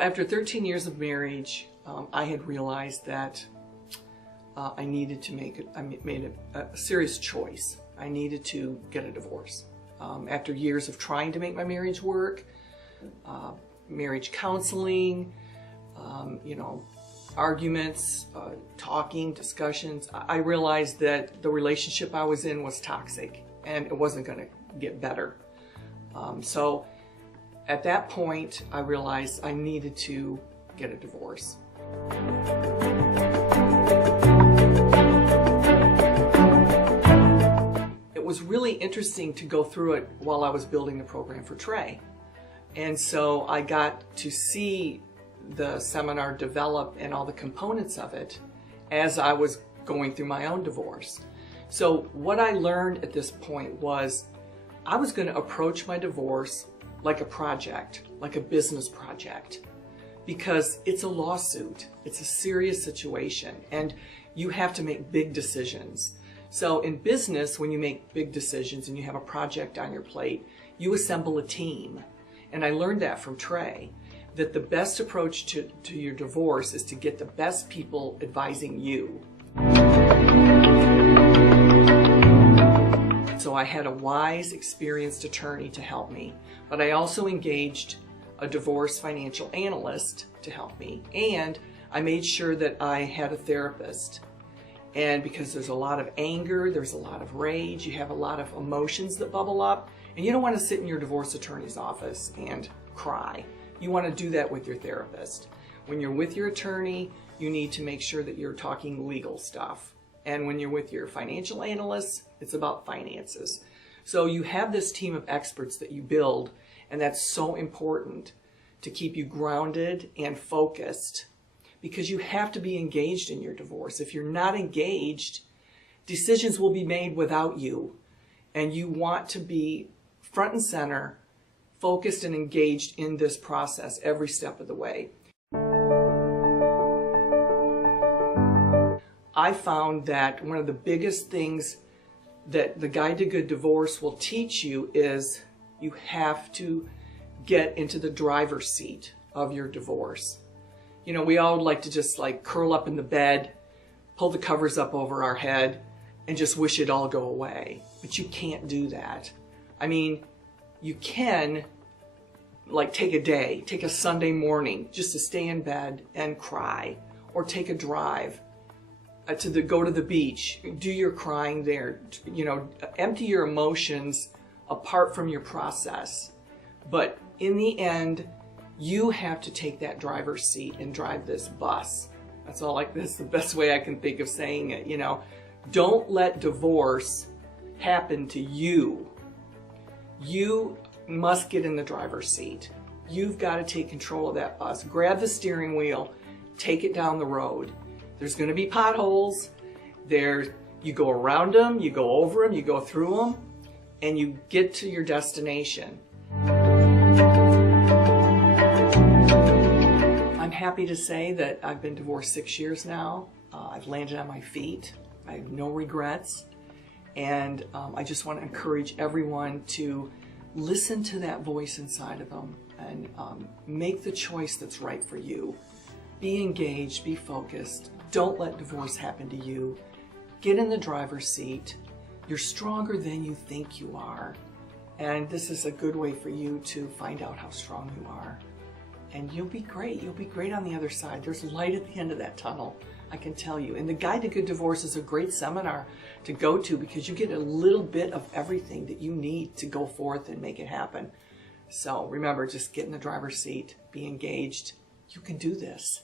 After 13 years of marriage, I had realized that I needed to made a serious choice. I needed to get a divorce. After years of trying to make my marriage work, marriage counseling, arguments, talking, discussions, I realized that the relationship I was in was toxic and it wasn't going to get better. So at that point, I realized I needed to get a divorce. It was really interesting to go through it while I was building the program for Trey. And so I got to see the seminar develop and all the components of it as I was going through my own divorce. So what I learned at this point was I was going to approach my divorce like a project, like a business project, because it's a lawsuit. It's a serious situation and you have to make big decisions. So in business, when you make big decisions and you have a project on your plate, you assemble a team. And I learned that from Trey, that the best approach to your divorce is to get the best people advising you. So I had a wise, experienced attorney to help me, but I also engaged a divorce financial analyst to help me, and I made sure that I had a therapist. And because there's a lot of anger, there's a lot of rage, you have a lot of emotions that bubble up, and you don't want to sit in your divorce attorney's office and cry. You want to do that with your therapist. When you're with your attorney, you need to make sure that you're talking legal stuff. And when you're with your financial analyst, it's about finances. So you have this team of experts that you build, and that's so important to keep you grounded and focused, because you have to be engaged in your divorce. If you're not engaged, decisions will be made without you. And you want to be front and center, focused and engaged in this process every step of the way. I found that one of the biggest things that the Guide to Good Divorce will teach you is you have to get into the driver's seat of your divorce. You know, we all like to just curl up in the bed, pull the covers up over our head, and just wish it all go away. But you can't do that. I mean, you can take a day, take a Sunday morning just to stay in bed and cry, or take a drive go to the beach, do your crying there, empty your emotions apart from your process. But in the end, you have to take that driver's seat and drive this bus. That's the best way I can think of saying it. Don't let divorce happen to you. You must get in the driver's seat. You've got to take control of that bus. Grab the steering wheel, take it down the road. There's going to be potholes. You go around them, you go over them, you go through them, and you get to your destination. I'm happy to say that I've been divorced 6 years now. I've landed on my feet. I have no regrets. And I just want to encourage everyone to listen to that voice inside of them and make the choice that's right for you. Be engaged, be focused. Don't let divorce happen to you. Get in the driver's seat. You're stronger than you think you are. And this is a good way for you to find out how strong you are. And you'll be great. You'll be great on the other side. There's light at the end of that tunnel, I can tell you. And the Guide to Good Divorce is a great seminar to go to because you get a little bit of everything that you need to go forth and make it happen. So remember, just get in the driver's seat, be engaged. You can do this.